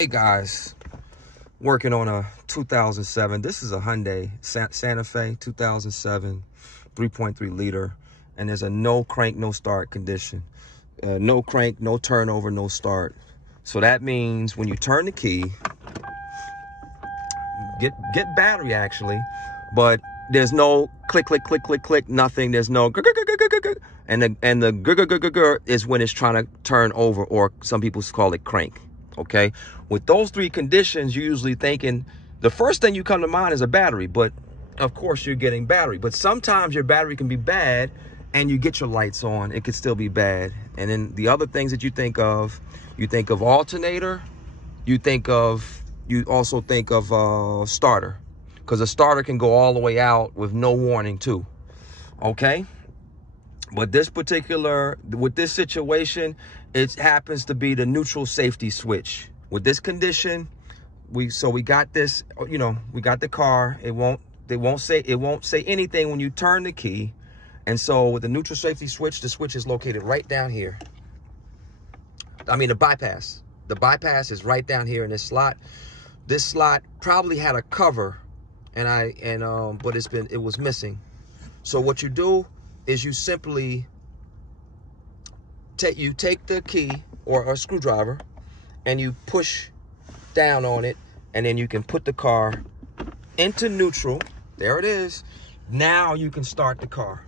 Hey guys, working on a 2007. This is a Hyundai Santa Fe 2007 3.3 liter, and there's a no crank, no start condition. No crank, no turnover, no start. So that means when you turn the key, get battery actually, but there's no click, click, click, click, click, nothing. There's no and the is when it's trying to turn over, or some people call it crank. Okay, with those three conditions, you're usually thinking the first thing you come to mind is a battery, but of course you're getting battery. But sometimes your battery can be bad and you get your lights on, it could still be bad. And then the other things that you think of alternator, you also think of starter, because a starter can go all the way out with no warning too. Okay, but with this situation, it happens to be the neutral safety switch. With this condition, we got this, we got the car. It won't say anything when you turn the key. And so with the neutral safety switch, the switch is located right down here. I mean, the bypass. The bypass is right down here in this slot. This slot probably had a cover, but it was missing. So what you do is you simply take the key or a screwdriver and you push down on it, and then you can put the car into neutral. There it is. Now you can start the car.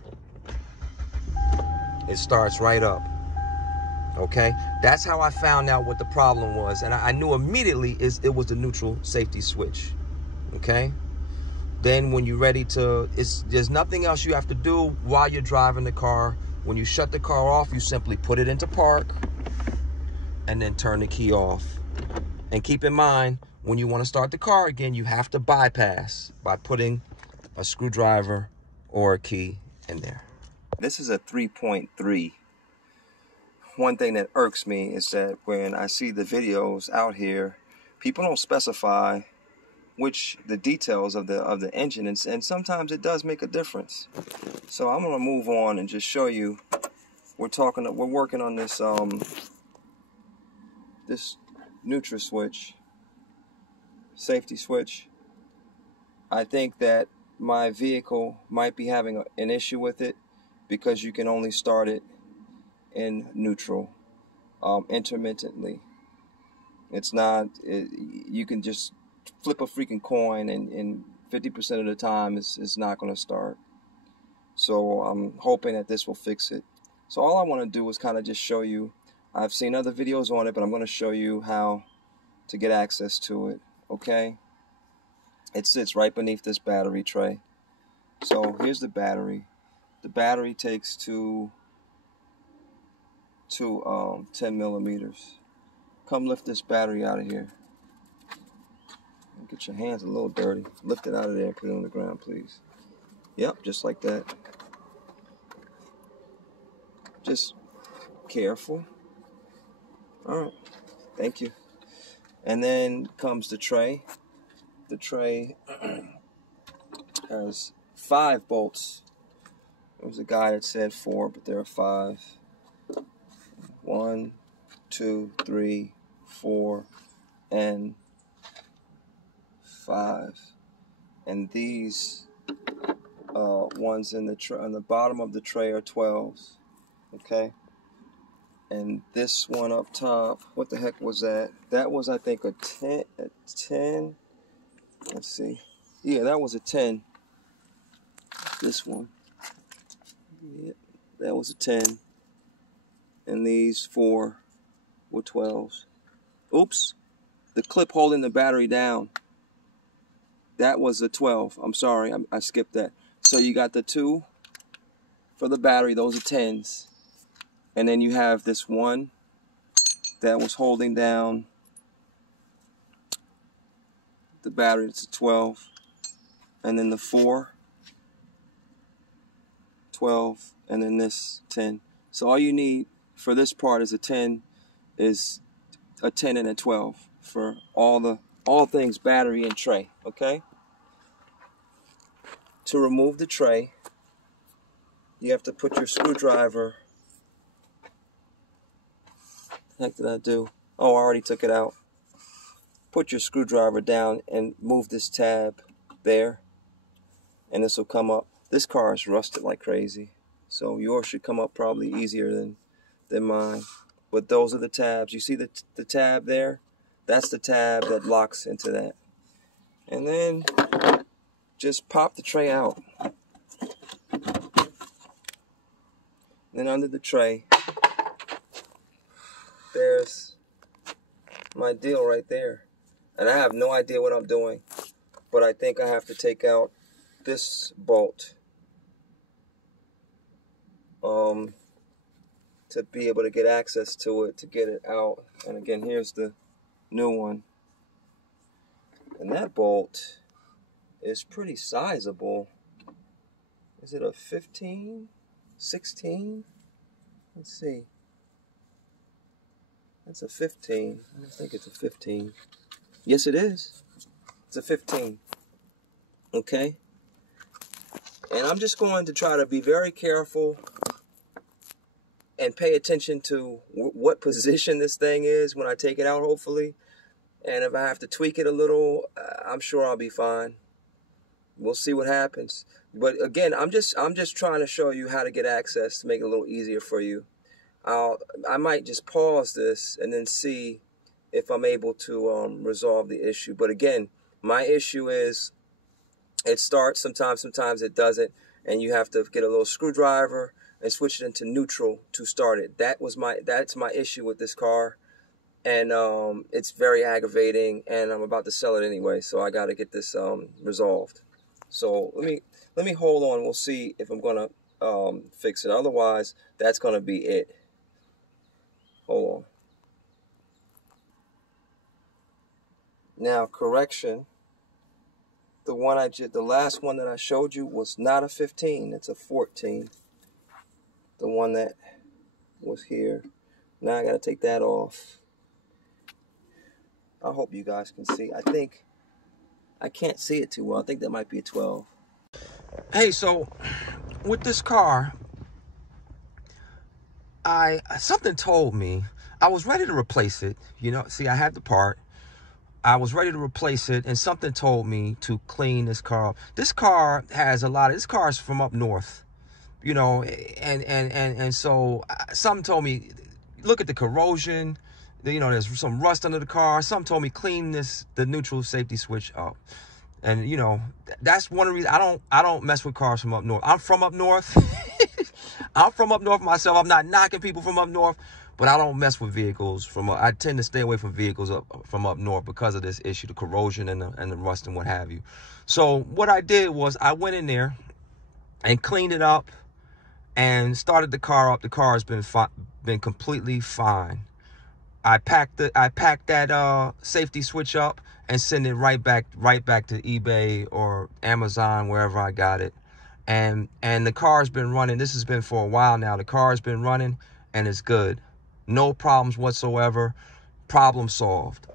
It starts right up. Okay, that's how I found out what the problem was, and I knew immediately it was the neutral safety switch. Okay, then when you're ready to, there's nothing else you have to do while you're driving the car. When you shut the car off, you simply put it into park and then turn the key off. And keep in mind, when you want to start the car again, you have to bypass by putting a screwdriver or a key in there. This is a 3.3. One thing that irks me is that when I see the videos out here, people don't specify the details of the engine, and sometimes it does make a difference. So I'm gonna move on and just show you. We're working on this this neutral switch, safety switch. I think that my vehicle might be having an issue with it, because you can only start it in neutral intermittently. It's not, you can just flip a freaking coin and 50% of the time it's not going to start. So I'm hoping that this will fix it. So all I want to do is kind of just show you. I've seen other videos on it, but I'm going to show you how to get access to it. Okay, it sits right beneath this battery tray. So here's the battery. The battery takes to 10 millimeters. Come lift this battery out of here. Get your hands a little dirty. Lift it out of there and put it on the ground, please. Yep, just like that. Just careful. All right, thank you. And then comes the tray. The tray has 5 bolts. There was a guy that said 4, but there are 5. 1, 2, 3, 4, and 5. And these ones on the bottom of the tray are 12s. Okay. And this one up top, what the heck was that? That was, I think, a 10. Let's see. Yeah, that was a 10. This one. Yeah, that was a 10. And these 4 were 12s. Oops. The clip holding the battery down, that was a 12. I'm sorry, I skipped that. So you got the 2 for the battery, those are 10s. And then you have this one that was holding down the battery, it's a 12. And then the 4, 12, and then this 10. So all you need for this part is a 10 and a 12 for all things battery and tray. Okay. To remove the tray, you have to put your screwdriver. What the heck did I do? Oh, I already took it out. put your screwdriver down and move this tab there, and this will come up. This car is rusted like crazy, so yours should come up probably easier than mine. But those are the tabs. You see the tab there? That's the tab that locks into that. And then just pop the tray out. Then under the tray, there's my deal right there. And I have no idea what I'm doing, but I think I have to take out this bolt to be able to get access to it, to get it out. And again, here's the new one. And that bolt is pretty sizable. Is it a 15? 16? Let's see. That's a 15. I don't think it's a 15. Yes, it is. It's a 15. Okay? And I'm just going to try to be very careful and pay attention to what position this thing is when I take it out, hopefully. And if I have to tweak it a little, I'm sure I'll be fine. We'll see what happens. But again, I'm just trying to show you how to get access to make it a little easier for you. I might just pause this and then see if I'm able to resolve the issue. But again, my issue is it starts sometimes it doesn't, and you have to get a little screwdriver and switch it into neutral to start it. That's my issue with this car, and it's very aggravating, and I'm about to sell it anyway, so I got to get this resolved. So let me hold on. We'll see if I'm gonna fix it. Otherwise, that's gonna be it. Hold on. Now, correction. The last one that I showed you was not a 15. It's a 14. The one that was here. Now I gotta take that off. I hope you guys can see. I can't see it too well. I think that might be a 12. Hey, so with this car, something told me I was ready to replace it. You know, see, I had the part. I was ready to replace it, and something told me to clean this car up. This car has this car is from up north, you know, and so something told me, look at the corrosion, you know, there's some rust under the car. Something told me clean the neutral safety switch up. And, you know, that's one of the reasons I don't mess with cars from up north. I'm from up north. I'm from up north myself. I'm not knocking people from up north, but I don't mess with vehicles I tend to stay away from vehicles from up north because of this issue, the corrosion and the rust and what have you. So what I did was I went in there and cleaned it up and started the car up. The car has been completely fine. I packed that safety switch up and send it right back to eBay or Amazon, wherever I got it. And the car's been running. This has been for a while now. The car's been running and it's good. No problems whatsoever. Problem solved.